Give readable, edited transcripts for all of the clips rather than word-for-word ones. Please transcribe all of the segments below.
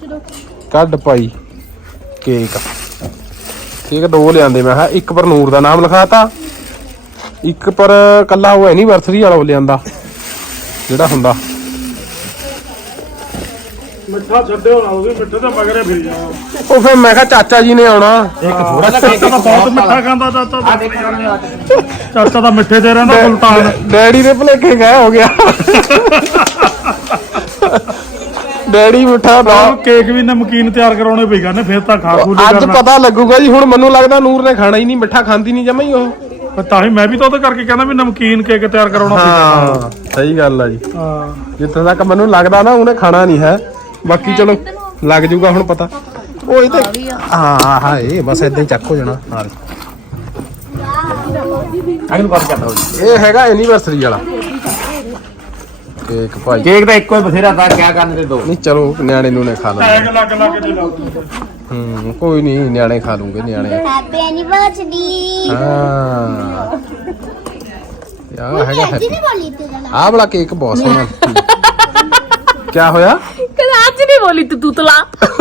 ਕੱਢ ਭਾਈ ਕੇਕ 2 ਲਿਆਂਦੇ ਮੈਂ ਇੱਕ ਪਰ ਨੂਰ ਦਾ ਨਾਮ ਲਿਖਾਤਾ, ਇੱਕ ਪਰ ਕੱਲਾ ਉਹ ਐਨੀਵਰਸਰੀ ਵਾਲਾ ਉਹ ਲਿਆਂਦਾ ਜਿਹੜਾ ਹੁੰਦਾ ਮਿੱਠਾ ਛੱਡਿਓ ਨਾ, ਉਹ ਵੀ ਮਿੱਠੇ ਤੇ ਮਗਰੇ ਫਿਰ ਜਾਓ। ਉਹ ਫਿਰ ਮੈਂ ਕਿਹਾ ਚਾਚਾ ਜੀ ਨੇ ਆਉਣਾ। ਇੱਕ ਥੋੜਾ ਜਿਹਾ ਕੇਕ ਤਾਂ ਬਹੁਤ ਮਿੱਠਾ ਖਾਂਦਾ ਚਾਚਾ ਦਾ ਮਿੱਠੇ ਤੇ ਰਹਿੰਦਾ ਸੁਲਤਾਨ। ਡੈਡੀ ਦੇ ਭੁਲੇਖੇ ਗਏ ਹੋ ਗਿਆ। ਡੈਡੀ ਮਿੱਠਾ ਨਾ ਕੇਕ ਵੀ ਨਮਕੀਨ ਤਿਆਰ ਕਰਾਉਣੇ ਪਏਗਾ ਨੇ, ਫਿਰ ਤਾਂ ਖਾ ਖੂ ਲੈ ਅੱਜ ਪਤਾ ਲੱਗੂਗਾ ਜੀ। ਹੁਣ ਮੈਨੂੰ ਲੱਗਦਾ ਨੂਰ ਨੇ ਖਾਣਾ ਹੀ ਨਹੀਂ, ਮਿੱਠਾ ਖਾਂਦੀ ਨਹੀਂ ਜਮਾ ਹੀ ਉਹ। ਤਾਂ ਹੀ ਮੈਂ ਵੀ ਤਾਂ ਉਹਦੇ ਕਰਕੇ ਕਹਿੰਦਾ ਵੀ ਨਮਕੀਨ ਕੇਕ ਤਿਆਰ ਕਰਾਉਣਾ ਪਏਗਾ। ਹਾਂ ਸਹੀ ਗੱਲ ਆ ਜੀ। ਹਾਂ ਜਿੱਥੇ ਤੱਕ ਮੈਨੂੰ ਲੱਗਦਾ ਨਾ ਉਹਨੇ ਖਾਣਾ ਨਹੀਂ ਹੈ, ਬਾਕੀ ਚਲੋ ਲੱਗ ਜੂਗਾ ਹੁਣ ਪਤਾ। ਉਹ ਇਹ ਤੇ ਹਾਂ ਹਾਏ ਬਸ ਏਦਾਂ ਹੀ ਚੱਕ ਹੋ ਜਾਣਾ ਨਾਲ। ਇਹ ਹੈਗਾ ਐਨੀਵਰਸਰੀ ਵਾਲਾ ਕੇਕ ਭਾਈ। ਕੇਕ ਤਾਂ ਇੱਕੋ ਹੀ ਬਥੇਰਾ ਤਾਂ ਕਿਆ ਕਰਨ ਤੇ ਦੋ। ਨਹੀਂ ਚਲੋ ਨਿਆਣੇ ਨੂੰ ਨੇ ਖਾ ਲੈਣਾ। ਟੈਗ ਲੱਗ ਕੇ ਦੇ ਕੋਈ ਨਹੀਂ ਨਿਆਣੇ ਖਾ ਲੂਗੇ ਨਿਆਣੇ। Happy anniversary. ਹਾਂ ਯਾਰ ਹੈਗਾ ਅੱਜ ਨਹੀਂ ਬੋਲੀ ਤੇਰਾ ਨਾਮ। ਆਹ ਵਾਲਾ ਕੇਕ ਬਹੁਤ ਸੋਹਣਾ। ਕਿਆ ਹੋਇਆ? ਅੱਜ ਨਹੀਂ ਬੋਲੀ ਤੂੰ ਤੁਤਲਾ।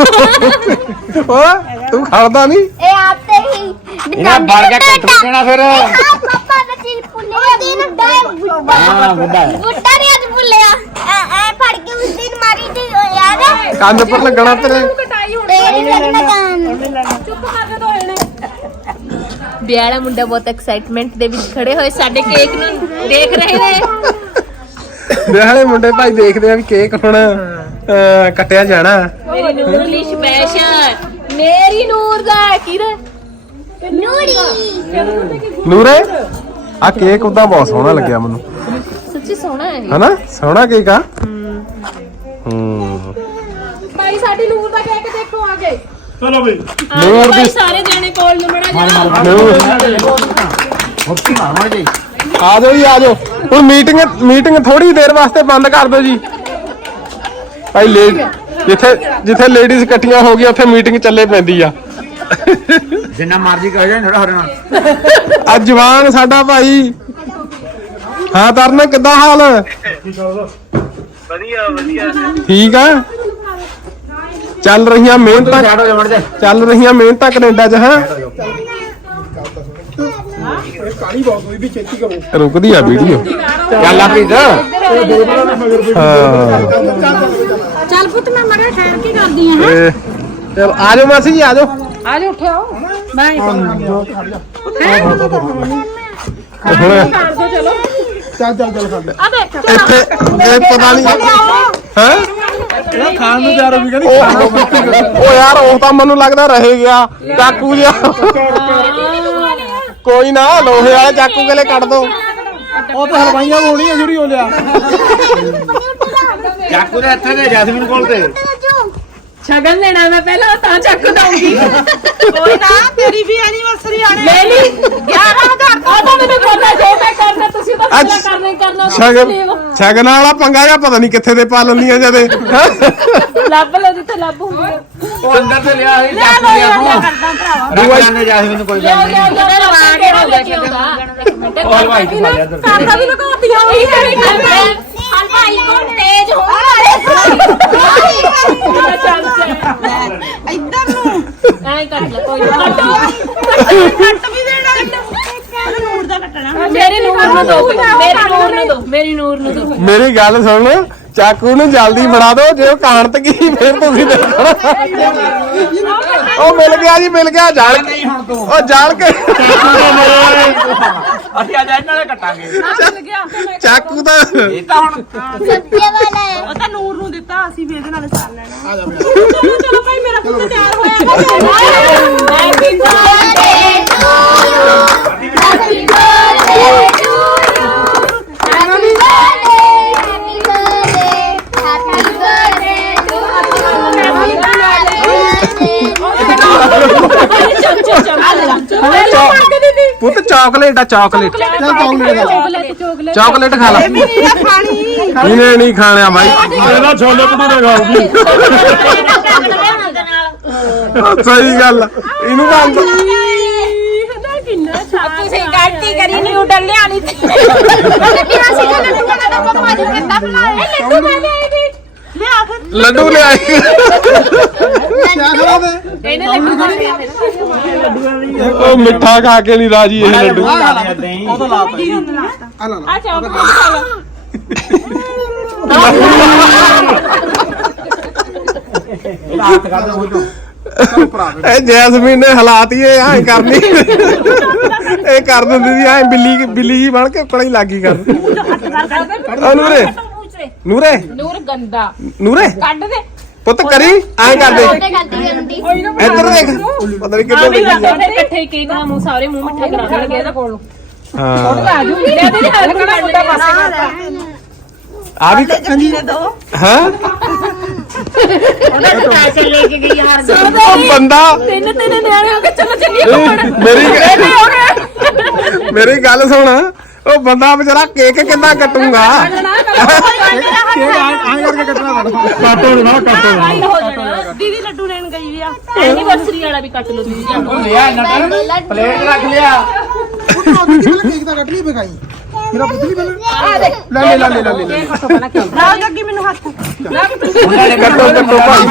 ਓਏ ਤੂੰ ਖਾਦਾ ਨਹੀਂ? ਇਹ ਆਪਤੇ ਹੀ ਇਹਨਾਂ ਬਣ ਕੇ ਕੱਟ ਦੇਣਾ ਫਿਰ। ਪਾਪਾ ਦਾ ਚੀਜ਼ ਭੁੱਲਿਆ ਦਿਨ ਬੁੱਢਾ। ਹਾਂ ਬੁੱਢਾ ਬੁੱਢਾ ਨਹੀਂ ਅੱਜ ਭੁੱਲਿਆ। ਐ ਫੜ ਕੇ ਉਸ ਦਿਨ ਮਾਰੀ ਤੇ ਯਾਦ। ਕੰਨ ਪਰ ਲੱਗਣਾ ਤੇਰੇ। ਕਟਾਈ ਹੁਣ ਤੇਰੀ ਲੱਗਣ ਚੁੱਪ ਕਰਕੇ ਧੋਏ ਨੇ। ਵਿਆਹ ਵਾਲਾ ਮੁੰਡਾ ਬਹੁਤ ਐਕਸਾਈਟਮੈਂਟ ਦੇ ਵਿੱਚ ਖੜੇ ਹੋਏ ਸਾਡੇ ਕੇਕ ਨੂੰ ਦੇਖ ਰਹੇ ਨੇ। ਵਿਆਹ ਵਾਲੇ ਮੁੰਡੇ ਭਾਈ ਦੇਖਦੇ ਆ ਵੀ ਕੇਕ ਹੁਣ ਕੱਟਿਆ ਜਾਣਾ। ਮੇਰੀ ਨੂਰ ਲਈ ਸਪੈਸ਼ਲ। ਮੇਰੀ ਨੂਰ ਦਾ ਕਿਹਦਾ? ਨੂਰੀ। ਨੂਰੇ ਆ ਕੇਕ ਉਦਾਂ ਬਹੁਤ ਸੋਹਣਾ ਲੱਗਿਆ ਮੈਨੂੰ। ਸੱਚੀ ਸੋਹਣਾ ਹੈ ਹਨਾ ਸੋਹਣਾ ਕੇਕ ਆ। ਭਾਈ ਸਾਡੀ ਨੂਰ ਦਾ ਕੇਕ ਦੇਖੋ ਆ ਕੇ। ਚਲੋ ਬਈ ਨੂਰ ਦੀ ਸਾਰੇ ਜਾਣੇ ਕੋਲ ਨੂੰ ਮੜਾ ਜਾ। ਮੁੱਠੀ ਮਾਰ ਜੀ। ਆ ਜਾਓ ਜੀ ਆ ਜਾਓ। ਹੁਣ ਮੀਟਿੰਗ ਥੋੜੀ ਦੇਰ ਵਾਸਤੇ ਬੰਦ ਕਰ ਦਿਓ ਜੀ ਭਾਈ। ਜਿੱਥੇ ਲੇਡੀਜ਼ ਇਕੱਠੀਆਂ ਹੋ ਗਈਆਂ ਉੱਥੇ ਮੀਟਿੰਗ ਚੱਲੇ ਪੈਂਦੀ ਆ। ਜਿੰਨਾ ਮਰਜ਼ੀ ਕਹੋ ਜਾਏ ਥੋੜਾ ਹਰਨਾ। ਅੱਜ ਜਵਾਨ ਸਾਡਾ ਭਾਈ। ਹਾਂ ਤਰਨਾ ਕਿੱਦਾਂ ਹਾਲ? ਵਧੀਆ ਵਧੀਆ ਠੀਕ ਆ। ਚੱਲ ਰਹੀਆਂ ਮਿਹਨਤਾਂ ਚੱਲ ਰਹੀਆਂ ਮਿਹਨਤਾਂ ਕੈਨੇਡਾ 'ਚ। ਹਾਂ ਰੁਕਦੀ ਆ ਵੀਡੀਓ। ਚੱਲ ਆ ਪ੍ਰੀਤ। ਚੱਲ ਪੁੱਤ ਮੈਂ ਮੜਾ ਠਹਿਰ ਕੇ ਕਰਦੀ ਆ। ਚਲ ਆ ਜਾਓ ਮਾਸੀ ਜੀ ਆ ਜਾਓ। ਆ ਜਾ ਉੱਠਿਓ। ਬਾਈ ਕਰ ਦੋ ਚਲੋ। ਚੱਲ ਆ ਦੇਖ ਇੱਥੇ ਇਹ ਪਤਾ ਨਹੀਂ ਹੈ ਖਾਣ ਨੂੰ ਤਿਆਰ ਹੋ ਗਈ ਕਹਿੰਦੀ। ਉਹ ਯਾਰ ਉਹ ਤਾਂ ਮੈਨੂੰ ਲੱਗਦਾ ਰਹਿ ਗਿਆ ਚਾਕੂ ਜਿਹਾ। ਕੋਈ ਨਾ ਲੋਹੇ ਵਾਲੇ ਚਾਕੂ ਗਲੇ ਕੱਢ ਦੋ। ਉਹ ਤਾਂ ਹਲਵਾਈਆਂ ਹੋਣੀ ਹੈ ਜਿਹੜੀ ਉਹ ਲਿਆ। ਚਾਕੂ ਦੇ ਹੱਥੇ ਤੇ ਜੈਸਮੀਨ ਕੋਲ ਤੇ ਸ਼ਗਨ ਲੈਣਾ ਮੈਂ ਪਹਿਲਾਂ ਤਾਂ ਚੱਕ ਦਊਂਗੀ। ਕੋਈ ਨਾ ਤੇਰੀ ਵੀ ਐਨੀਵਰਸਰੀ ਆਣੀ ਲੈ ਲਈ 11000 ਉਹ ਤਾਂ ਮੈਨੂੰ ਪਤਾ ਜੋ ਮੈਂ ਕਰਨਾ ਤੁਸੀਂ ਤਾਂ ਪੂਰਾ ਕਰਨਾ ਹੀ ਕਰਨਾ। ਸ਼ਗਨ ਵਾਲਾ ਪੰਗਾ ਜਾਂ ਪਤਾ ਨਹੀਂ ਕਿੱਥੇ ਦੇ ਪਾ ਲੈਂਦੀਆਂ ਜਦੇ। ਲੱਭ ਲਓ ਜਿੱਥੇ ਲੱਭ ਹੁੰਦੀ ਹੈ। ਉਹ ਅੰਦਰ ਤੇ ਲਿਆ ਸੀ ਚਾਕੂ ਲਿਆ ਤੂੰ। ਰੱਖ ਲੈਣੇ ਜੈਸਮੀਨ ਕੋਈ ਗੱਲ ਨਹੀਂ। ਲਵਾ ਕੇ ਹੋ ਗਿਆ ਕਿਉਂ ਉਹ ਹਲਵਾਈ ਦੀ ਮਾਰਿਆ ਦਰ ਕਰਦਾ ਵੀ ਲਗਾਉਂਦੀ ਆ ਉਹੀ ਕਰੀ ਹਲਵਾਈ ਕੋਲ ਤੇਜ ਹੋ। ਇੱਧਰ ਨੂੰ ਐਂ ਕੱਟ ਲੈ ਕੋਈ ਨਾ ਕੱਟ ਵੀ ਦੇਣਾ। ਨੂਰ ਦਾ ਕੱਟਣਾ। ਮੇਰੀ ਨੂਰ ਨੂੰ ਦੋ ਮੇਰੀ ਨੂਰ ਨੂੰ ਦੋ। ਮੇਰੀ ਗੱਲ ਸੁਣ ਚਾਕੂ ਨੂੰ ਜਲਦੀ ਫੜਾ ਦਿਓ। ਜੇ ਉਹ ਕਾਣ ਤੇ ਗਈ ਫਿਰ ਤੁਸੀਂ ਦੇਖਣਾ। ਉਹ ਮਿਲ ਗਿਆ ਜੀ ਮਿਲ ਗਿਆ। ਜਾਲ ਉਹ ਜਾਲ ਕੇ ਅਸੀਂ ਅੱਜ ਇਹਨਾਂ ਨਾਲ ਕੱਟਾਂਗੇ। ਚਾਕੂ ਦਾ ਇਹ ਤਾਂ ਹੁਣ ਸਬਜ਼ੀ ਵਾਲਾ ਹੈ। ਉਹ ਤਾਂ ਨੂਰ ਨੂੰ ਦਿੱਤਾ ਅਸੀਂ ਵੀ ਇਹਦੇ ਨਾਲ ਸਾਰ ਲੈਣਾ। ਚਲੋ ਚਲੋ ਭਾਈ ਮੇਰਾ ਪੁੱਤ ਤਿਆਰ ਹੋਇਆ। Happy birthday to you. Happy birthday to you. Happy birthday happy birthday happy birthday to ਪੁੱਤ ਚਾਕਲੇਟ ਆ ਚਾਕਲੇਟ। ਚਾਕਲੇਟ ਖਾ ਲੈ। ਇਹਨੇ ਨਹੀਂ ਖਾਣਿਆ ਬਾਈ। ਇਹਦਾ ਛੋਲੇ ਭਟੂਰੇ ਖਾਊਗੀ। ਸਹੀ ਗੱਲ ਇਹਨੂੰ ਬੰਦ। ਤੁਸੀਂ ਗਲਤੀ ਕਰੀ ਨਿਊਡਲ ਲਿਆਣੀ ਤੇ ਲੱਡੂ ਲਿਆਏ। ਇਹਨੇ ਲੱਡੂ ਖਾਣੇ ਆ ਫਿਰ ਉਹ ਮਿੱਠਾ ਖਾ ਕੇ ਨਹੀਂ ਰਾਜੀ ਇਹ ਲੱਡੂ ਉਹ ਤਾਂ ਲਾ ਪਈ ਆ ਚਾਕਲੇਟ ਖਾ ਲਾ ਰਾਤ ਕਰ ਦੋ ਉਹ ਇਹ ਜੈਸਮੀਨ ਨੇ ਹਲਾਤੀ ਇਹ ਐ ਕਰਨੀ ਇਹ ਕਰ ਦਿੰਦੀ ਸੀ ਐ ਬਿੱਲੀ ਜੀ ਬਣ ਕੇ ਕੜਾ ਹੀ ਲੱਗੀ ਕਰ ਆ ਨੂਰੇ ਨੂਰੇ ਨੂਰ ਗੰਦਾ ਨੂਰੇ ਕੱਢ ਦੇ ਪੁੱਤ ਕਰੀ ਐ ਕਰ ਦੇ ਉਹਦੇ ਕਰਦੀ ਜਾਂਦੀ ਇੱਧਰ ਦੇਖ ਪਤਾ ਨਹੀਂ ਕਿੱਥੇ ਲੱਗੀ ਫਿਰ ਇਕੱਠੇ ਕੇਕ ਨਾਲ ਮੂੰਹ ਸਾਰੇ ਮੂੰਹ ਮਿੱਠਾ ਕਰਾ ਦੇਣਗੇ ਇਹਦੇ ਕੋਲੋਂ ਹਾਂ ਆ ਜੂ ਲੈ ਦੇ ਹਲਕਾ ਮੁੰਡਾ ਪਾਸੇ ਆ ਵੀ ਹਾਂ ਉਹਦਾ ਪੈਸੇ ਲੈ ਕੇ ਗਈ ਹਾਰ ਉਹ ਬੰਦਾ ਤਿੰਨ ਨਿਆਣੇ ਹੋ ਕੇ ਚਲੋ ਚੱਲੀਏ ਮੇਰੀ ਗੱਲ ਸੁਣ ਉਹ ਬੰਦਾ ਵਿਚਾਰਾ ਕੇਕ ਕਿੱਦਾਂ ਕੱਟੂਗਾ ਕਾਟੋ ਨਾ ਕਾਟੋ ਆਈ ਹੋ ਜਾਣਾ ਦੀਦੀ ਲੱਡੂ ਲੈਣ ਗਈ ਵੀ ਆ ਐਨੀਵਰਸਰੀ ਵਾਲਾ ਵੀ ਕੱਟ ਲਓ ਦੀਦੀ ਜੀ ਉਹ ਲਿਆ ਨਟਰ ਪਲੇਟ ਰੱਖ ਲਿਆ ਕੇਕ ਤਾਂ ਕੱਟ ਲਈ ਬਗਾਈ ਮੇਰਾ ਪੁੱਤ ਨਹੀਂ ਬਣਾ ਨਾਲ ਜੱਗੀ ਮੈਨੂੰ ਹੱਥ ਕੱਟੋ ਕੱਟੋ ਭਾਈ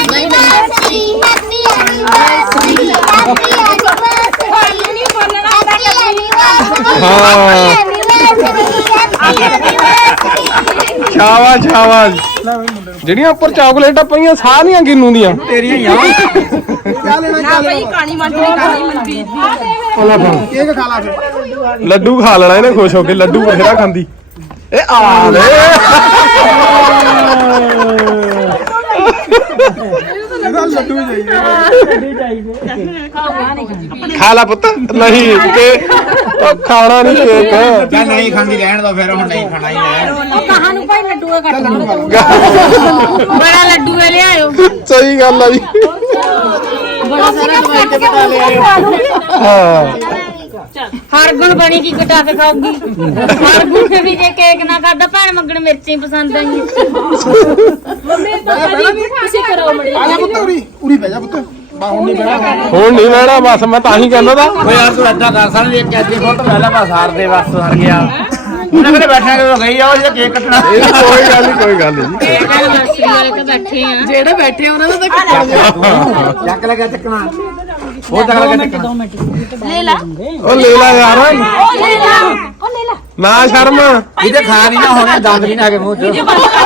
ਸ਼ਾਬਾਸ਼ ਸ਼ਾਬਾਸ਼ ਜਿਹੜੀਆਂ ਉੱਪਰ ਚਾਕਲੇਟਾਂ ਪਈਆਂ ਸਾਰੀਆਂ ਗਿੰਨੂ ਦੀਆਂ ਤੇਰੀਆਂ ਹੀ ਆ ਨਾ ਭਾਈ ਕਾਣੀ ਮੰਡੀ ਕਾਣੀ ਮੰਡੀ ਕੇਕ ਖਾ ਲਾ ਫਿਰ ਲੱਡੂ ਖਾ ਲੈਣਾ ਇਹਨੇ ਖੁਸ਼ ਹੋ ਕੇ ਲੱਡੂ ਬਥੇਰਾ ਖਾਂਦੀ ਇਹ ਆ ਲੈ ਇਹਦਾ ਲੱਡੂ ਚਾਹੀਦੇ ਖਾ ਲਾ ਪੁੱਤ ਨਹੀਂ ਤੇ ਉਹ ਖਾਣਾ ਨਹੀਂ ਕੇਕ ਜਾਂ ਨਹੀਂ ਖਾਂਦੀ ਰਹਿਣ ਦੋ ਫਿਰ ਹੁਣ ਨਹੀਂ ਖਾਣਾ ਹੀ ਲੈ ਕਹਾਂ ਨੂੰ ਭਾਈ ਲੱਡੂ ਕੱਟ ਬੜਾ ਲੱਡੂ ਹੈ ਲਿਆਇਓ ਸਹੀ ਗੱਲ ਆ ਜੀ ਬੜਾ ਸਾਰਾ ਦਵਾਈ ਤੇ ਬਤਾ ਲਿਆਇਓ ਹਾਂ ਹਰਗੁਣ ਬਣੀ ਕੀ ਕਟਾ ਕੇ ਖਾਊਗੀ ਹਰਗੁਣ ਕੇ ਵੀ ਜੇ ਕੇਕ ਨਾ ਕਰਦਾ ਭੈਣ ਮੰਗਣ ਮਿਰਚਾਂ ਹੀ ਪਸੰਦ ਆਈਆਂ ਮੰਮੀ ਤੁਸੀਂ ਕਰੋ ਮੜੀ ਆ ਜਾ ਪੁੱਤ ਉਰੀ ਬਹਿ ਜਾ ਪੁੱਤ ਬਾਹਰ ਨਹੀਂ ਬਹਿਣਾ ਹੁਣ ਨਹੀਂ ਲੈਣਾ ਬਸ ਮੈਂ ਤਾਂ ਹੀ ਕਹਿੰਦਾ ਤਾ ਓ ਯਾਰ ਤੂੰ ਏਦਾਂ ਕਰ ਸਕਦੀ ਇੱਕ ਐਦੀ ਫੋਟੋ ਲੈ ਲੈ ਬਸ ਹਾਰ ਦੇ ਬਸ ਹਰ ਗਿਆ ਉਹਨਾਂ ਘਰੇ ਬੈਠਾ ਕਿ ਗਈ ਆ ਉਹ ਜਿਹੜਾ ਕੇਕ ਕੱਟਣਾ ਇਹ ਕੋਈ ਗੱਲ ਨਹੀਂ ਕੋਈ ਗੱਲ ਨਹੀਂ ਕੇਕ ਐਨਵਰਸਰੀ ਵਾਲੇ ਤੇ ਬੈਠੇ ਆ ਜਿਹੜੇ ਬੈਠੇ ਉਹਨਾਂ ਦਾ ਤਾਂ ਚੱਕ ਲੈ ਕੇ ਚੱਕਣਾ ਉਹ ਚੱਕ ਲੈ ਕੇ ਚੱਕਣਾ ਲੈ ਲਾ ਉਹ ਲੈ ਲੈ ਯਾਰ ਉਹ ਲੈ ਲਾ ਨਾ ਸ਼ਰਮ ਇਹਦੇ ਖਾ ਨਹੀਂ ਨਾ ਹੋਣਾ ਦੰਦ ਨਹੀਂ ਨਾ ਕੇ ਮੂੰਹ ਚ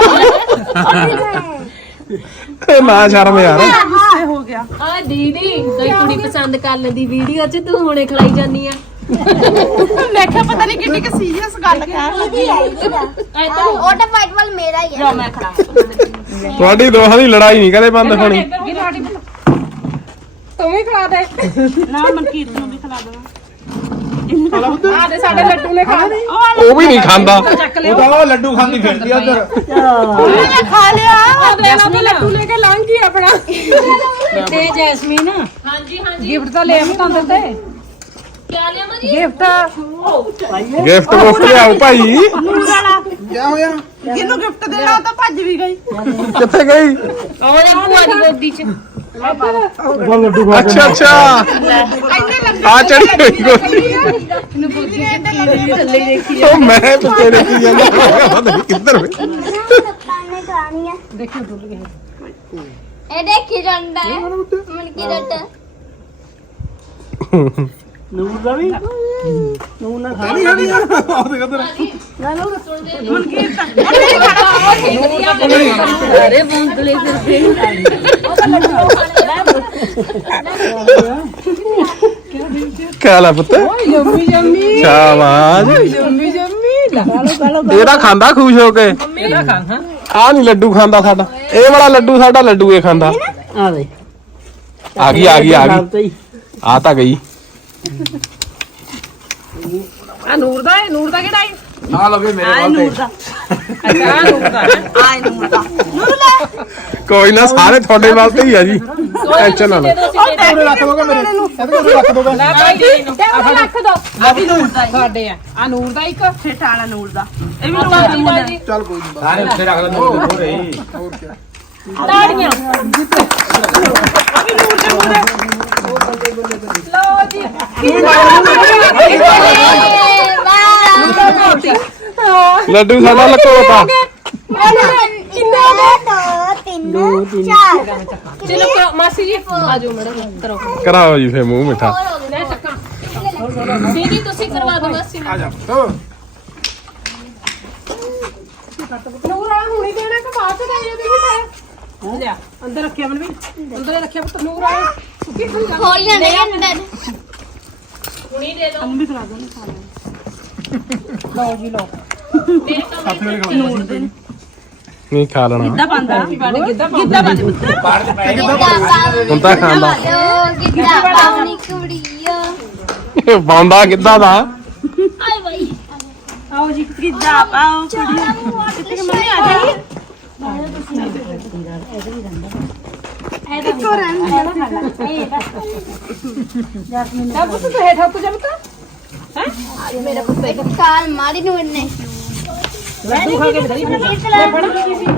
ਨਾ ਸ਼ਰਮ ਯਾਰ ਆ ਦੀਦੀ ਕੋਈ ਕੁੜੀ ਪਸੰਦ ਕਰ ਲੈਂਦੀ ਵੀਡੀਓ 'ਚ ਤੂੰ ਹੁਣੇ ਖਲਾਈ ਜਾਨੀ ਆ ਮੈਂ ਕਿਹਾ ਪਤਾ ਨਹੀਂ ਕਿੰਨੀ ਕਿ ਸੀਰੀਅਸ ਗੱਲ ਉਹ ਤਾਂ ਫਾਈਟ ਵਾਲ ਮੇਰਾ ਹੀ ਹੈ ਮੈਂ ਖੜਾ ਤੁਹਾਡੀ ਦੋਹਾਂ ਦੀ ਲੜਾਈ ਨਹੀਂ ਕਦੇ ਬੰਦ ਹੋਣੀ ਤੂੰ ਵੀ ਖਵਾ ਦੇ ਨਾ ਮਨਕੀਰਤ ਨੂੰ ਵੀ ਖਵਾ ਦੇਣਾ ਆ ਦੇ ਸਾਡੇ ਲੱਡੂ ਨੇ ਖਾ ਦੇ ਉਹ ਵੀ ਨਹੀਂ ਖਾਂਦਾ ਉਹ ਤਾਂ ਉਹ ਲੱਡੂ ਖਾਂਦੀ ਫਿਰਦੀ ਆ ਉਧਰ ਉਹਨੇ ਖਾ ਲਿਆ ਉਹ ਦੇ ਨਾ ਲੱਡੂ ਲੈ ਕੇ ਲੰਘ ਗਈ ਆਪਣਾ ਤੇ ਜੈਸਮੀਨ ਹਾਂਜੀ ਗਿਫਟ ਤਾਂ ਲੈ ਆਵਾਂ ਤਾਂ ਤੇ ਕੀ ਲਿਆਵਾਂ ਜੀ ਗਿਫਟ ਮੁੱਕ ਲਿਆਓ ਭਾਈ ਕੀ ਹੋਇਆ ਇਹਨੂੰ ਗਿਫਟ ਦੇਣਾ ਤਾਂ ਭੱਜ ਵੀ ਗਈ ਕਿੱਥੇ ਗਈ ਉਹ ਜਾਂ ਭੂਆ ਦੀ ਗੋਦੀ 'ਚ ਲੱਡੂ ਖਾ ਅੱਛਾ ਅੱਛਾ ਆ ਚੜੀ ਹੋਈ ਗੋਦੀ ਇਹਨੂੰ ਗੋਦੀ 'ਚ ਥੱਲੇ ਦੇਖੀ ਉਹ ਮੈਂ ਪਿੱਛੇ ਦੇਖੀ ਜਾਂਦਾ ਪਤਾ ਨਹੀਂ ਕਿੱਧਰ ਵੇ ਇਹ ਦੇਖੀ ਜਾਂਦਾ ਹੈ ਮਨ ਕੀ ਰੱਟ ਨੂਰ ਦਾ ਵੀ ਅਰੇ ਬੁੰਦਲੇ ਫਿਰਦੇ ਖਾ ਲਾ ਪੁੱਤ ਯੰਮੀ ਯੰਮੀ ਸ਼ਾਬਾਸ਼ ਯੰਮੀ ਯੰਮੀ ਇਹ ਤਾਂ ਖਾਂਦਾ ਖੁਸ਼ ਹੋ ਕੇ ਇਹਦਾ ਖਾਣਾ ਆ ਨਹੀਂ ਲੱਡੂ ਖਾਂਦਾ ਸਾਡਾ ਇਹ ਵਾਲਾ ਲੱਡੂ ਸਾਡਾ ਲੱਡੂ ਇਹ ਖਾਂਦਾ ਆ ਦੇ ਆ ਗਈ ਆ ਗਈ ਆ ਗਈ ਆ ਤਾਂ ਗਈ ਆ ਨੂਰ ਦਾ ਕਿਹੜਾ ਹੈ ਆ ਲਵੇ ਮੇਰੇ ਕੋਲ ਤੇ ਅੱਛਾ ਨੂਰ ਦਾ ਆ ਨੂਰ ਦਾ ਨੂਰ ਲੈ ਕੋਈ ਨਾ ਸਾਰੇ ਤੁਹਾਡੇ ਵਾਸਤੇ ਹੀ ਆ ਜੀ ਟੈਨਸ਼ਨ ਨਾ ਲਓ ਉਹਨੇ ਰੱਖ ਦੋਗੇ ਮੇਰੇ ਇਹਦੇ ਕੋਲ ਰੱਖ ਦੋਗੇ ਲੈ ਭਾਈ ਰੱਖ ਦੋ ਆ ਵੀ ਨੂਰ ਦਾ ਸਾਡੇ ਆ ਨੂਰ ਦਾ ਇੱਕ ਫਿਰ ਠਾਣਾ ਨੂਰ ਦਾ ਇਹ ਵੀ ਨੂਰ ਦਾ ਜੀ ਚੱਲ ਕੋਈ ਨਹੀਂ ਸਾਰੇ ਉੱਥੇ ਰੱਖ ਲੈ ਨੂਰ ਹੋ ਰਹੀ ਤਾੜੀਆਂ ਲਓ ਜੀ ਲੱਡੂ ਸਾਡਾ ਲਕੋਤਾ ਕਿੰਨੇ ਦੇ 2 3 4 ਚਲੋ ਕਰੋ ਮਾਸੀ ਜੀ ਆ ਜਾਓ ਮੈਡਮ ਕਰੋ ਕਰਾਓ ਜੀ ਫੇ ਮੂੰਹ ਮਿੱਠਾ ਲੈ ਚੱਕਾਂ ਦੀਦੀ ਤੁਸੀਂ ਕਰਵਾ ਦਿਓ ਮਾਸੀ ਨੂੰ ਆ ਜਾ ਨੂਰ ਵਾਲਾ ਹੁਣੀ ਦੇਣਾ ਕਿ ਬਾਅਦ ਚ ਦੇਈਏ ਦੀਦੀ ਲਿਆ ਅੰਦਰ ਰੱਖਿਆ ਮਨ ਵੀ ਅੰਦਰ ਰੱਖਿਆ ਪੁੱਤ ਨੂਰ ਵਾਲਾ ਸੁੱਕੀ ਖੁੱਲ ਜਾ ਖੋਲ ਲੈਣੇ ਅੰਦਰ ਹੁਣੀ ਦੇ ਦੋ ਅੰਮੀ ਖਿਲਾ ਦੋ ਲਓ ਜੀ ਲਓ ਨਹੀਂ ਖਾ ਲੈਣਾ ਗਿੱਧਾ ਬੰਦ ਹੁਣ ਤਾਂ ਖਾਂਦਾ ਗਿੱਧਾ ਪਾਉਣੀ ਕੁੜੀਓ ਪਾਉਂਦਾ ਕਿੱਦਾਂ ਦਾ ਆਏ ਬਈ ਆਓ ਜੀ ਗਿੱਧਾ ਪਾਓ ਕਿੱਥੇ ਮੰਮੀ ਆ ਜਾਈ ਕਿੱਥੋਂ ਰਹਿੰਦੀ ਜਾ ਪੁੱਤ ਤੂੰ ਹੇਠ ਉੱਤੇ ਜਾ ਪੁੱਤ ਹੈ ਮੇਰਾ ਪੁੱਤ ਇੱਕ ਕਾਲ ਮਾਰੀ ਨੂੰ ਇਹਨੇ ਲੱਡੂ ਖਾ ਕੇ ਬਦਲੀ ਲੈ ਫੜ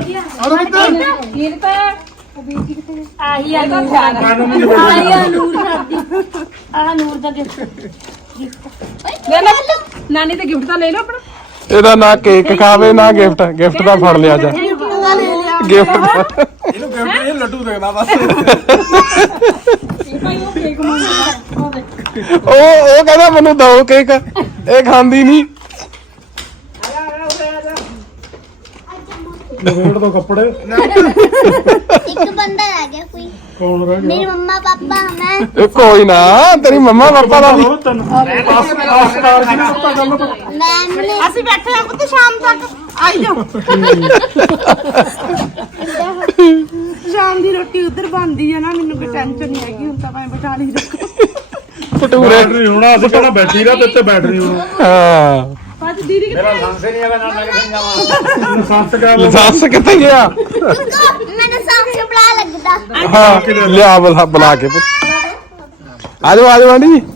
ਗੀਤ ਆਹੀ ਆ ਨੂਰ ਆਹੀ ਆ ਨੂਰ ਸਾਡੀ ਆ ਨੂਰ ਦਾ ਗਿਫਟ ਲੈ ਲੈ ਨਾਨੀ ਤੇ ਗਿਫਟ ਤਾਂ ਲੈ ਲਓ ਆਪਣਾ ਇਹਦਾ ਨਾ ਕੇਕ ਖਾਵੇ ਨਾ ਗਿਫਟ ਦਾ ਫੜ ਲਿਆ ਜਾ ਗਿਫਟ ਇਹਨੂੰ ਗਿਫਟ ਇਹ ਲੱਡੂ ਦੇਣਾ ਬਸ ਭਾਈ ਉਹ ਕੇਕ ਮੰਗਦਾ ਉਹ ਕਹਿੰਦਾ ਮੈਨੂੰ ਦੋ ਕੇਕ ਇਹ ਖਾਂਦੀ ਨਹੀਂ ਨਵੇੜ ਦੋ ਕੱਪੜੇ ਇੱਕ ਬੰਦਾ ਰਹਿ ਗਿਆ ਕੋਈ ਕੌਣ ਰਹਿ ਗਿਆ ਮੇਰੇ ਮੰਮਾ ਪਾਪਾ ਮੈਂ ਇਹ ਕੋਈ ਨਾ ਤੇਰੀ ਮੰਮਾ ਪਾਪਾ ਦਾ ਵੀ ਉਹ ਤੈਨੂੰ ਆਸਕਾਰ ਜੀ ਨੇ ਪਤਾ ਗੱਲ ਤਾਂ ਮੈਂ ਅਸੀਂ ਬੈਠੇ ਆ ਪੁੱਤ ਸ਼ਾਮ ਤੱਕ ਆਈ ਜਾਓ ਸ਼ਾਮ ਦੀ ਰੋਟੀ ਉਧਰ ਬਣਦੀ ਆ ਨਾ ਮੈਨੂੰ ਕੋਈ ਟੈਨਸ਼ਨ ਨਹੀਂ ਹੈਗੀ ਹੁਣ ਤਾਂ ਮੈਂ ਬਿਠਾ ਲਈ ਰੱਖੋ ਭਟੂਰੇ ਬੈਟਰੀ ਹੋਣਾ ਅਸੀਂ ਕਹਿੰਦਾ ਬੈਠੀ ਰਹਿ ਤੇ ਉੱਤੇ ਬੈਟਰੀ ਹੋਣਾ ਹਾਂ ਬਾਅਦ ਦੀਦੀ ਮੇਰਾ ਲਾਂਸੇ ਨਹੀਂ ਹੈਗਾ ਨਾਲ ਮੈਂ ਕਿੱਥੇ ਜਾਵਾਂ ਲਾਇਸੈਂਸ ਕਾ ਲਾਇਸੈਂਸ ਕਿੱਥੇ ਗਿਆ ਮੈਨੂੰ ਸਾਹ ਬੜਾ ਲੱਗਦਾ ਹਾਂ ਲਿਆ ਬੁਲਾ ਕੇ ਪੁੱਤ ਆ ਜਾਓ ਆਂਟੀ ਜੀ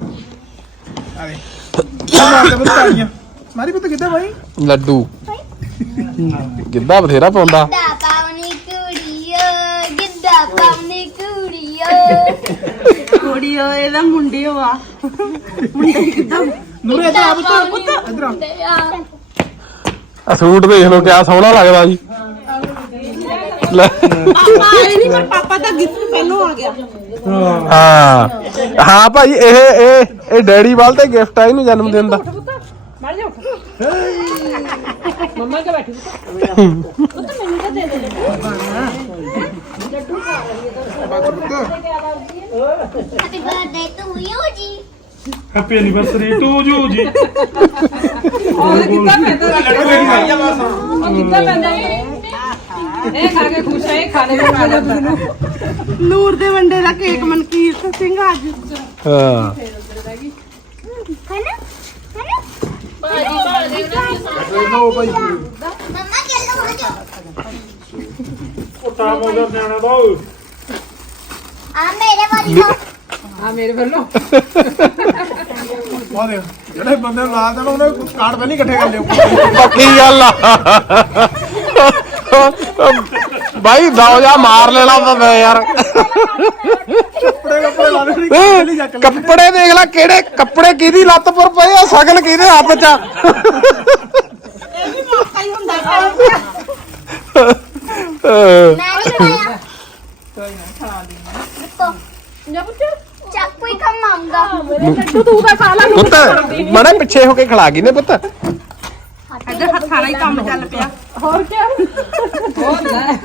ਮਾਰਦੇ ਬਸ ਤਾਲੀਆਂ ਮਾਰੀ ਪੁੱਤ ਕਿੱਦਾਂ ਬਾਈ ਲੱਡੂ ਗਿੱਧਾ ਬਥੇਰਾ ਪਾਉਂਦਾ ਗਿੱਧਾ ਪਾਉਣੀ ਕੁੜੀਓ ਗਿੱਧਾ ਪਾਉਣੀ ਕੁੜੀਓ ਕੁੜੀਓ ਇਹਦਾ ਮੁੰਡਿਓ ਆ ਮੁੰਡੇ ਕਿੱਦਾਂ ਨੂਰੇ ਇੱਧਰ ਆ ਪੁੱਤ ਇੱਧਰ ਆ ਆ ਸੂਟ ਦੇਖ ਲਓ ਕਿਆ ਸੋਹਣਾ ਲੱਗਦਾ ਜੀ ਲੈ ਪਾਪਾ ਆਏ ਨਹੀਂ ਪਰ ਪਾਪਾ ਦਾ ਗਿਫਟ ਪਹਿਲੋਂ ਆ ਗਿਆ ਹਾਂ ਭਾਈ ਇਹ ਡੈਡੀ ਵੱਲ ਤੇ ਗਿਫਟ ਆ ਇਹਨੂੰ ਜਨਮ ਦਿਨ ਦਾ ਮਰ ਜਾ ਮੰਮਾ ਕੇ ਬੈਠੀ ਪੁੱਤ ਮੈਨੂੰ ਤਾਂ ਦੇ ਦੇ ਲੱਡੂ ਖਾ ਲਈ ਹੈਪੀ ਬਰਥਡੇ ਟੂ ਯੂ ਜੀ ਹੈਪੀ ਐਨੀਵਰਸਰੀ ਟੂ ਯੂ ਜੀ ਉਹ ਕਿੱਦਾਂ ਪੈਂਦਾ ਲੱਡੂ ਲੈ ਕੇ ਆਈ ਆ ਬਸ ਉਹ ਕਿੱਦਾਂ ਪੈਂਦਾ ਇਹ ਖਾ ਕੇ ਖੁਸ਼ ਹੈ ਖਾਣੇ ਨੂੰ ਆ ਜਾਂਦਾ ਨੂਰ ਦੇ ਵੰਡੇ ਦਾ ਕੇਕ ਮਨਕੀਰਤ ਸਿੰਘ ਅੱਜ ਹਾਂ ਹੈਨਾ ਹੈਨਾ ਲੋ ਬਾਈ ਮੰਮਾ ਚੱਲੋ ਆ ਜਾਓ ਉਹ ਤਾਂ ਮੋਦਰ ਨਿਆਣਾ ਦਾ ਆ ਮੇਰੇ ਵਾਲੀ ਕੋ ਆ ਮੇਰੇ ਵੱਲੋਂ ਆ ਦੇ ਜਿਹੜੇ ਬੰਦੇ ਨੂੰ ਲਾ ਦੇਣਾ ਉਹਨੇ ਕਾਰਡ ਪਹਿਲਾਂ ਹੀ ਇਕੱਠੇ ਕਰ ਲਿਓ ਪੱਕੀ ਗੱਲ ਆ ਭਾਈ ਦੋ ਜਾ ਮਾਰ ਲੈਣਾ ਤਾਂ ਯਾਰ ਕੱਪੜੇ ਲਾ ਦੇਣੀ ਪਹਿਲੀ ਚੱਕ ਲੈ ਕੱਪੜੇ ਦੇਖ ਲੈ ਕਿਹੜੇ ਕੱਪੜੇ ਕਿਹਦੀ ਲੱਤ ਪਰ ਪਏ ਆ ਸ਼ਗਨ ਕਿਹਦੇ ਹੱਥ 'ਚ ਆ ਇਹ ਵੀ ਮੌਕਾ ਹੀ ਹੁੰਦਾ ਮੈਂ ਨਹੀਂ ਖਾਇਆ ਜਾ ਪੁੱਤ ਚਾਕੂ ਹੀ ਕੰਮ ਆਉਂਗਾ ਮੇਰੇ ਲੱਡੂ ਤੂੰ ਤਾਂ ਖਾ ਲਾ ਪੁੱਤ ਮੜੇ ਪਿੱਛੇ ਹੋ ਕੇ ਖਿਲਾ ਗਈ ਨੇ ਪੁੱਤ ਇੱਧਰ ਹੱਥਾਂ ਹੀ ਕੰਮ ਚੱਲ ਪਿਆ ਹੋਰ ਕੀ ਹੋਰ ਲੈ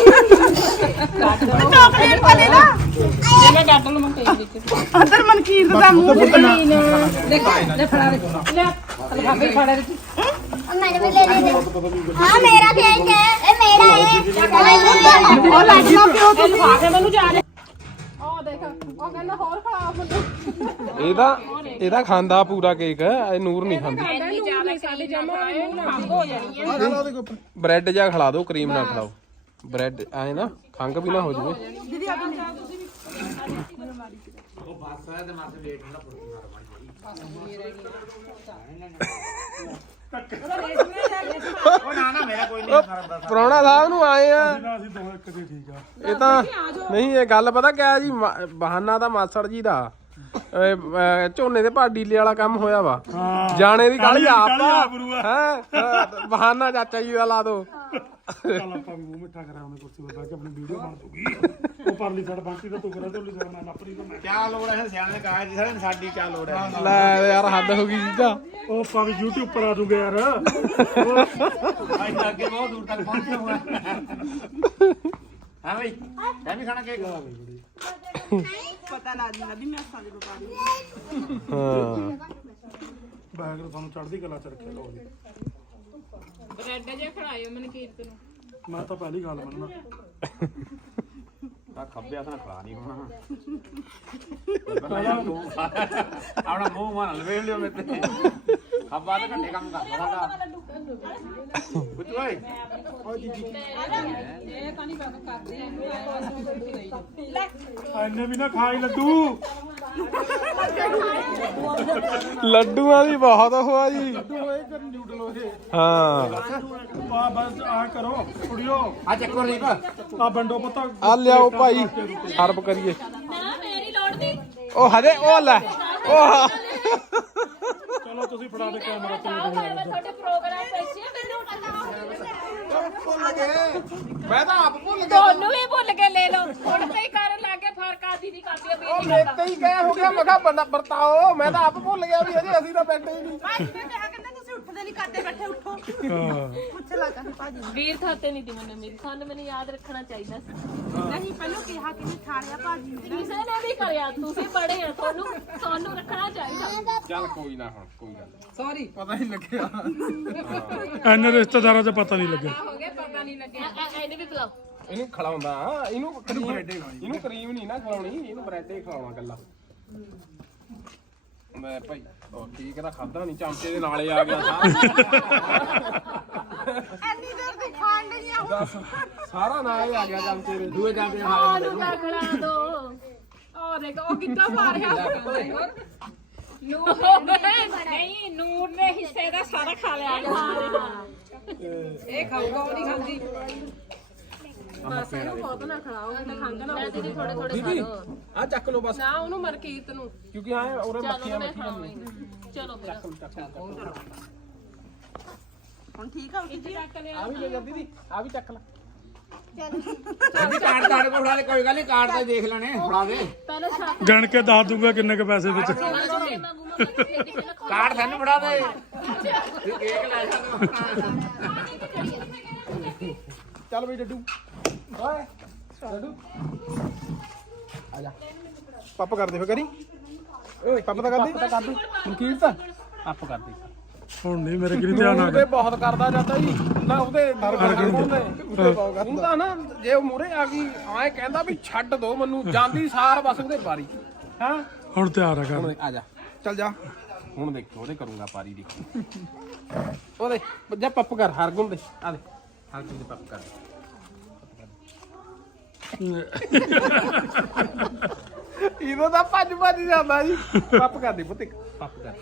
ਚਾਕਲੇਟ ਵਾਲੇ ਨਾ ਇਹਨੇ ਕੱਟ ਲਵਾਂ ਕਈ ਵਿੱਚ ਅੰਦਰ ਮਨਕੀਰਤ ਦਾ ਮੂੰਹ ਦੇਖ ਲੈ ਫੜਾ ਵਿੱਚ ਲੈ ਲਫਾਫੇ ਫੜਾ ਵਿੱਚ मैंने भी ले ले हाँ मेरा केक है ये मेरा है ਉਹ ਲੱਗਦਾ ਪਿਓ ਤੂੰ ਲਫਾਫੇ ਮੈਨੂੰ ਜਾ ਦੇ ਉਹ ਦੇਖ ਉਹ ਕਹਿੰਦਾ ਹੋਰ ਖਾ ਮੈਨੂੰ ਇਹਦਾ ਖਾਂਦਾ ਪੂਰਾ ਕੇਕ ਇਹ ਨੂਰ ਨਹੀਂ ਖਾਂਦੀ ਇੰਨੀ ਜ਼ਿਆਦਾ ਸਾਡੇ ਜਮਾ ਖੰਗ ਹੋ ਜਾਣੀ ਹੈ ਆ ਲਾ ਉਹਦੇ ਉੱਪਰ ਬ੍ਰੈਡ ਜਾਂ ਖਿਲਾ ਦਿਓ ਕਰੀਮ ਨਾਲ ਖਿਲਾਓ ਬ੍ਰੈਡ ਐ ਨਾ ਖੰਗ ਵੀ ਨਾ ਹੋ ਜਾਵੇ ਦੀਦੀ ਆਪਣੀ ਚਾਹ ਤੁਸੀਂ ਵੀ ਉਹ ਨਾ ਨਾ ਮੇਰਾ ਕੋਈ ਨਹੀਂ ਕਰਦਾ ਪ੍ਰਾਹੁਣਾ ਸਾਹਿਬ ਨੂੰ ਆਏ ਆ ਅਸੀਂ ਦੋਵੇਂ ਕਦੇ ਠੀਕ ਆ ਇਹ ਤਾਂ ਨਹੀਂ ਇਹ ਗੱਲ ਪਤਾ ਕਿਆ ਜੀ ਬਹਾਨਾ ਦਾ ਮਾਸੜ ਜੀ ਦਾ ਝੋਨੇ ਦੇ ਡੀਲੇ ਵਾਲਾ ਕੰਮ ਹੋਇਆ ਵਾ ਜਾਣੇ ਦੀ ਕਾਹਲੀ ਆਪ ਹੈ ਬਹਾਨਾ ਚਾਚਾ ਜੀ ਦਾ ਲਾ ਦੋ ਚੱਲ ਆਪਾਂ ਵੀ ਮੂੰਹ ਮਿੱਠਾ ਕਰਾਂ ਉਹਨੇ ਕੁਰਸੀ 'ਤੇ ਬਹਿ ਕੇ ਆਪਣੀ ਵੀਡੀਓ ਬਣ ਦੂਗੀ ਉਹ ਪਰਲੀ ਸਾਈਡ ਬੰਟੀ ਦਾ ਤੂੰ ਕਰਾ ਢੋਲੀ ਸਾਈਡ ਮੈਂ ਨੱਪਰੀ ਤੋਂ ਮੈਂ ਕਿਆ ਲੋੜ ਹੈ ਸਿਆਣੇ ਨੇ ਕਹਾ ਜੀ ਸਾਰੇ ਸਾਡੀ ਕਿਆ ਲੋੜ ਹੈ ਲੈ ਯਾਰ ਹੱਦ ਹੋ ਗਈ ਜੀਜਾ ਉਹ ਆਪਾਂ ਵੀ YouTube ਪਰ ਆ ਦੂਗੇ ਯਾਰ ਭਾਈ ਅੱਗੇ ਬਹੁਤ ਦੂਰ ਤੱਕ ਪਹੁੰਚੇ ਹੋਏ ਹਾਂ ਬਈ ਮੈਂ ਵੀ ਖਾਣਾ ਕੇਕ ਪਤਾ ਲੱਗ ਜਾਂਦਾ ਵੀ ਮੈਂ ਸਾਡੀ ਬੁਖਾਰੀ ਹਾਂ ਬੈਗ ਨੂੰ ਸਾਨੂੰ ਚੜ੍ਹਦੀ ਕਲਾ ਚ ਰੱਖਿਆ ਲੋ ਜੀ ਬ੍ਰੈਡ ਜੇ ਖੜਾਇਓ ਮਨ ਕੀਰਤ ਨੂੰ ਮੈਂ ਤਾਂ ਪਹਿਲੀ ਗੱਲ ਮੰਨਣਾ ਆ ਖੱਬੇ ਹੱਥ ਨਾਲ ਖਾ ਨਹੀਂ ਹੋਣਾ ਆਪਣਾ ਮੂੰਹ ਮਾਰ ਲਵੇੜ ਲਿਓ ਮੇਰੇ ਤੇ ਖੱਬਾ ਤਾਂ ਘੰਟੇ ਕੰਮ ਕਰਦਾ ਸਾਡਾ ਕੁਝ ਓਏ ਐਨੇ ਵੀ ਨਾ ਖਾਈ ਲੱਡੂ ਲੱਡੂਆਂ ਦੀ ਬਹੁਤ ਹੋਆ ਜੀ ਹਾਂ ਆ ਬਸ ਆ ਕਰੋ ਕੁੜੀਓ ਆ ਚੱਕੋ ਲੀਪ ਆ ਬੰਡੋ ਪਤਾ ਆ ਲਿਆਓ ਭਾਈ ਸਰਬ ਕਰੀਏ ਨਾ ਮੇਰੀ ਲੋੜ ਨਹੀਂ ਉਹ ਹਜੇ ਉਹ ਲੈ ਉਹ ਚਲੋ ਤੁਸੀਂ ਫੜਾ ਦੇ ਕੈਮਰਾ ਤੇ ਮੈਂ ਤੁਹਾਡੇ ਪ੍ਰੋਗਰਾਮ ਵਿੱਚ ਮੈਂ ਤਾਂ ਆਪ ਭੁੱਲ ਤੁਹਾਨੂੰ ਵੀ ਭੁੱਲ ਕੇ ਲੈ ਲਓ ਹੁਣ ਤੇ ਹੀ ਕਰਨ ਲੱਗ ਗਏ ਫਰਕ ਆਦੀ ਦੀ ਕਾਪੀ ਵੀ ਉਹ ਨਹੀਂ ਮੇਰੇ ਕਰਦਾ ਤੇ ਹੀ ਕਹਿ ਹੋ ਗਿਆ ਮੈਂ ਕਿਹਾ ਬੰਦਾ ਵਰਤਾਓ ਮੈਂ ਤਾਂ ਆਪ ਭੁੱਲ ਗਿਆ ਵੀ ਅਜੇ ਅਸੀਂ ਤਾਂ ਬੈਠੇ ਹੀ ਨਹੀਂ ਭਾਜੀ ਨੇ ਕਿਹਾ ਕਹਿੰਦਾ ਤੁਸੀਂ ਉੱਠਦੇ ਨਹੀਂ ਕਰਦੇ ਬੈਠੇ ਉੱਠੋ ਪੁੱਛ ਲੱਗਾ ਸੀ ਭਾਜੀ ਵੀਰ ਖਾਤੇ ਨਹੀਂ ਦੀ ਮੇਰੀ ਸਾਨੂੰ ਮੈਨੂੰ ਯਾਦ ਰੱਖਣਾ ਚਾਹੀਦਾ ਸੀ ਨਹੀਂ ਪਹਿਲਾਂ ਕਿਹਾ ਕਿ ਨਹੀਂ ਖਾਣਿਆ ਭਾਜੀ ਕਿਸੇ ਨੇ ਵੀ ਕਰਿਆ ਤੁਸੀਂ ਪੜੇ ਆ ਤੁਹਾਨੂੰ ਰੱਖਣਾ ਚਾਹੀਦਾ ਚੱਲ ਕੋਈ ਨਾ ਹੁਣ ਕੋਈ ਗੱਲ ਸੌਰੀ ਪਤਾ ਨਹੀਂ ਲੱਗਿਆ ਐਨੇ ਰਿਸ਼ਤੇਦਾਰਾਂ 'ਚ ਪਤਾ ਨਹੀਂ ਲੱਗਿਆ ਹੋ ਗਿਆ ਪਤਾ ਨਹੀਂ ਲੱਗਿਆ ਇਹਨੇ ਵੀ ਬੁਲਾਓ ਇਹਨੂੰ ਖਿਲਾਉਂਦਾ ਇਹਨੂੰ ਕਰੀਮ ਨਹੀਂ ਨਾ ਖਿਲਾਉਣੀ ਇਹਨੂੰ ਬ੍ਰੈਡ ਹੀ ਖਿਲਾਉਣਾ ਗੱਲਾਂ ਮੈਂ ਭਾਈ ਉਹ ਠੀਕ ਹੈ ਖਾਦਾ ਨਹੀਂ ਚਮਚੇ ਦੇ ਨਾਲੇ ਆ ਗਿਆ ਐਨੀ ਦੇਰ ਦੀ ਖਾਣ ਨਹੀਂ ਆ ਸਾਰਾ ਨਾਲ ਆ ਗਿਆ ਚਮਚੇ ਦੇ ਦੂਏ ਚਮਚੇ ਆਲੂ ਦਾ ਖੜਾ ਦੋ ਉਹ ਦੇਖੋ ਉਹ ਕਿੱਦਾਂ ਮਾਰਿਆ ਨਹੀਂ ਨੂਰ ਨੇ ਹਿੱਸੇ ਦਾ ਸਾਰਾ ਖਾ ਲਿਆ ਇਹ ਖਾਊਗਾ ਉਹ ਨਹੀਂ ਖਾਂਦੀ ਬਸ ਇਹਨੂੰ ਬਹੁਤ ਨਾ ਖਿਲਾਓ ਤਾਂ ਖਾਂਦਾ ਨਾ ਦੀਦੀ ਥੋੜੇ ਥੋੜੇ ਖਾ ਲਓ ਆ ਚੱਕ ਲਓ ਬਸ ਨਾ ਉਹਨੂੰ ਮਰਕੀਤ ਨੂੰ ਕਿਉਂਕਿ ਆਏ ਉਰੇ ਮੱਖੀਆਂ ਚਲੋ ਹੁਣ ਠੀਕ ਆ ਉੱਠ ਚੱਕ ਲਿਆ ਆ ਵੀ ਲੈ ਜਾ ਦੀਦੀ ਆ ਵੀ ਚੱਕ ਲੈ ਕਾਰਡ ਕਾਰਡ ਕੋਲ ਫੜਾ ਦੇ ਕੋਈ ਗੱਲ ਨਹੀਂ ਕਾਰਡ ਤੇ ਦੇਖ ਲੈਣੇ ਫੜਾ ਦੇ ਪਹਿਲਾਂ ਛਾਪ ਗਣ ਕੇ ਦੱਸ ਦੂੰਗਾ ਕਿੰਨੇ ਕ ਪੈਸੇ ਵਿੱਚ ਕਾਰਡ ਸਾਨੂੰ ਫੜਾ ਦੇ ਤੇ ਕੇਕ ਲੈ ਸਾਨੂੰ ਚੱਲ ਬਈ ਡੱਡੂ ਓਏ ਡੱਡੂ ਆ ਜਾ ਪੱਪ ਕਰ ਦੇ ਫੇ ਕਰੀ ਓਏ ਪੱਪ ਤਾਂ ਕਰ ਦੇ ਮਨਕੀਰਤ ਪੱਪ ਕਰ ਦੇ ਹੁਣ ਨਹੀਂ ਮੇਰੇ ਕਿਹੜੀ ਧਿਆਨ ਆ ਉਹਦੇ ਗਿਆ ਬਹੁਤ ਕਰਦਾ ਜਾਂਦਾ ਜੀ ਨਾ ਉਹਦੇ ਹੁੰਦਾ ਨਾ ਜੇ ਉਹ ਮੂਰੇ ਆ ਗਈ ਐ ਕਹਿੰਦਾ ਵੀ ਛੱਡ ਦੋ ਮੈਨੂੰ ਜਾਂਦੀ ਸਾਰ ਬਸ ਉਹਦੇ ਬਾਰੀ ਹਾਂ ਹੁਣ ਤਿਆਰ ਆ ਕਰ ਹੁਣ ਆ ਜਾ ਚੱਲ ਜਾ ਹੁਣ ਦੇਖ ਉਹਦੇ ਕਰੂੰਗਾ ਪਾਰੀ ਦੀ ਉਹਦੇ ਜਾ ਪੱਪ ਕਰ ਹਰਗੁਣ ਦੇ ਆ ਦੇ ਹਰਗੁਣ ਦੇ ਪੱਪ ਕਰ ਇਹਦਾ ਤਾਂ ਭੱਜ ਜਾਂਦਾ ਜੀ ਪੱਪ ਕਰ ਦੇ ਪੁੱਤ ਪੱਪ ਕਰ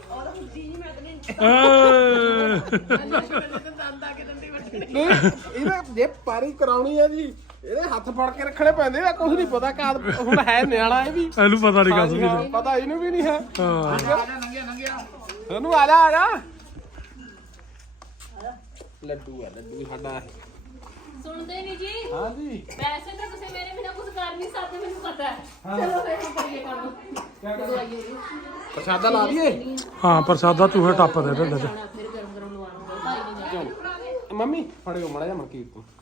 ਨਹੀਂ ਇਹਦਾ ਜੇ ਪਾਰੀ ਕਰਾਉਣੀ ਹੈ ਜੀ ਇਹਦੇ ਹੱਥ ਫੜ ਕੇ ਰੱਖਣੇ ਪੈਂਦੇ ਆ ਕੁਝ ਨਹੀਂ ਪਤਾ ਕਾਦ ਹੁਣ ਹੈ ਨਿਆਣਾ ਇਹ ਵੀ ਇਹਨੂੰ ਪਤਾ ਨਹੀਂ ਕਾਸ ਹਾਂ, ਪਤਾ ਇਹਨੂੰ ਵੀ ਨਹੀਂ ਹੈ ਹਾਂ ਨੰਗਿਆ ਇਹਨੂੰ ਆ ਜਾ ਲੱਡੂ ਸਾਡਾ ਸੁਣਦੇ ਨਹੀਂ ਜੀ ਹਾਂ ਜੀ ਵੈਸੇ ਤਾਂ ਤੁਸੀਂ ਮੇਰੇ ਬਿਨਾ ਕੁਝ ਕਰ ਨਹੀਂ ਸਕਦੇ ਮੈਨੂੰ ਪਤਾ ਹੈ ਚਲੋ ਫੇਰ ਕੀ ਕਰੀਏ ਕੰਮ ਪ੍ਰਸ਼ਾਦਾ ਲਾ ਦਈਏ ਹਾਂ ਪ੍ਰਸਾਦਾ ਚੂਹੇ ਟੱਪ ਦੇ ਢਿੱਡ 'ਚ ਫਿਰ ਗਰਮ ਗਰਮ ਲਵਾਉਂਗਾ ਭਾਈ ਨੇ ਮੰਮੀ ਫੜਿਓ ਮੜਾ ਜਾ ਮਨਕੀਰ ਤੂੰ